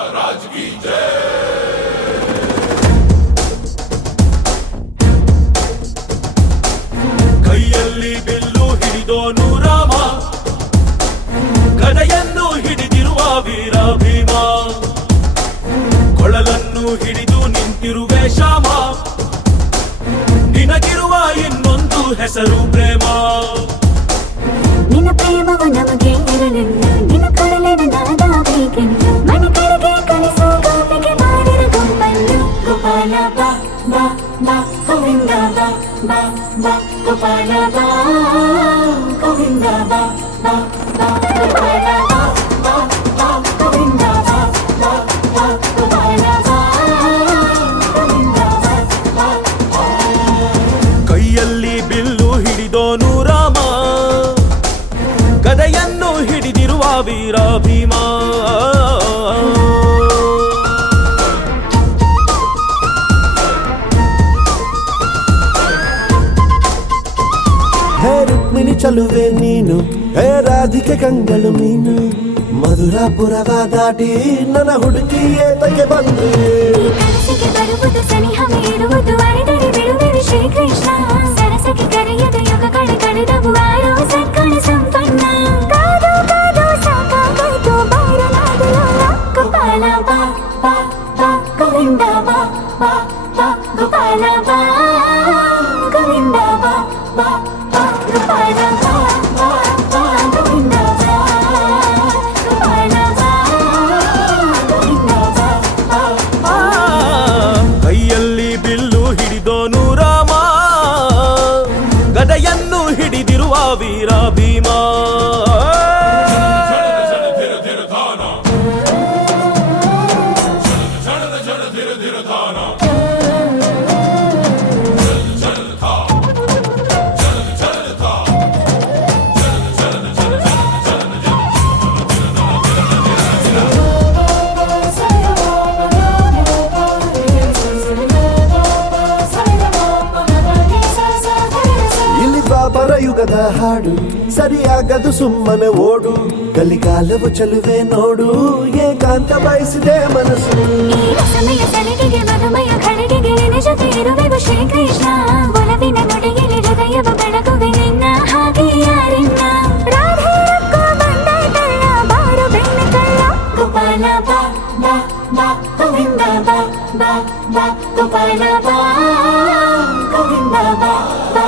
महाराज की जय। ಕೈಯಲ್ಲಿ ಬಿಲ್ಲು ಹಿಡಿದೋನು ರಾಮ, ಗದೆಯನ್ನು ಹಿಡಿದಿರುವ ವೀರ ಭೀಮ, ಕೊಳಲನ್ನು ಹಿಡಿದು ನಿಂತಿರುವೆ ಶ್ಯಾಮ, ನಿನಗಿರುವ ಇನ್ನೊಂದು ಹೆಸರು ಪ್ರೇಮ. ನಿನ್ನ ಪ್ರೇಮವು ನಮಗೆ ಇರಲಿಲ್ಲ, ನಿನ್ನ ಕೊರಳಿನ ನಾದ ಬೇಕೆಂದು ಮನೆ ಕಡೆಗೆ ಕಲಿಸೋ ಗೋಪಿಗೆ ಮಾಡಿದ ಗೊಂಬನ್ನು. ಗೋಪಾಲ ಬಾ ಬಾ ಬಾ ಗೋವಿಂದ ಬಾ ಬಾ ಬಾ ಗೋಪಾಲ ಬಾ ಗೋವಿಂದ ಬಾ ಬಾ ಬಾ ಗೋಪಾಲ ಬಾ ಬಾ ಬಾ ಗೋವಿಂದ ಬಾ ಬಾ ಬಾ ಗೋಪಾಲ ಬಾ ಗೋವಿಂದ ಬಾ ಬಾ. ಕೈಯಲ್ಲಿ ಬಿಲ್ಲು ಹಿಡಿದೋನು ರಾಮ, ಗದೆಯನ್ನು ಹಿಡಿದಿರುವ ವೀರ ಭೀಮ. ಹೇ ರುಕ್ಮಿಣಿ ಚಲುವೆ ನೀನು, ಹೇ ರಾಧಿಕೆ ಕಂಗಳು ಮೀನು, ಮಧುರಾಪುರವ ದಾಟಿ ನನ್ನ ಹುಡುಕಿ ಏತಕ್ಕೆ ಬಂದು. ಕನಸಿಗೆ ಬರುವುದು ಸನಿಹ ಮೀರುವುದು, ಅಡೆದರೆ ಬಿಡುವೆನು ಶ್ರೀಕೃಷ್ಣ. ಸರಸಕ್ಕೆ ಕರೆಯದ ಯುಗಗಳ ಕಳೆದವು ಆರೋ ಸತ್ಕಣ ಸಂಪನ್ನ. ಕಾದು ಕಾದು ಸಾಕಾಗಾಯ್ತು ಬಾರಲಾಗಲಿಲ್ಲ. ಗೋಪಾಲ ಬಾ ಬಾ ಬಾ ಗೋವಿಂದ ಬಾ ಬಾ ಬಾ ಗೋಪಾಲ ಬಾ ಗೋವಿಂದ ಬಾ ಬಾ ಬಾ ಗೋಪಾಲ ಬಾ ಬಾ ಬಾ ಗೋವಿಂದ ಬಾ ಗೋಪಾಲ ಬಾ ಗೋವಿಂದ ಬಾ ಬಾ ಬಾ. ಕೈಯಲ್ಲಿ ಬಿಲ್ಲು ಹಿಡಿದೋನು ರಾಮ, ಗದೆಯನ್ನು ಹಿಡಿದಿರುವ ವೀರ ಭೀಮ. ಇಲ್ಲಿ ಬಾಬರ ಯುಗದ ಹಾಡು ಸರಿಯಾಗದು ಸುಮ್ಮನೆ ಓಡು. ಕಲಿಕಾಲವು ಚಲುವೆ ನೋಡು, ಏಕಾಂತ ಬಯಸಿದೆ ಮನಸ್ಸು. ಈ ರಸಮಯ ಸಲಿಗೆಗೆ ಮಧುಮಯ ಖಳಿಗೆಗೆ ನಿನ್ನ ಜೊತೆ ಇರುವೆವು ಶ್ರೀಕೃಷ್ಣ. ಒಲವಿನ ನುಡಿಯಲ್ಲಿ ಹೃದಯವ ಬೆಳಗುವೆ ನಿನ್ನ ಹಾಗೆ ಯಾರಿನ್ನ. ರಾಧೆ ರಕ್ಕೋ ಬಂದಾಯ್ತಲ್ಲ ಬಾರು ಬೆಣ್ಣೆ ಕಳ್ಳ. ಗೋಪಾಲ ಬಾ ಬಾ ಬಾ ಗೋವಿಂದ ಬಾ ಬಾ ಬಾ ಗೋಪಾಲ ಬಾ ಗೋವಿಂದ ಬಾ ಬಾ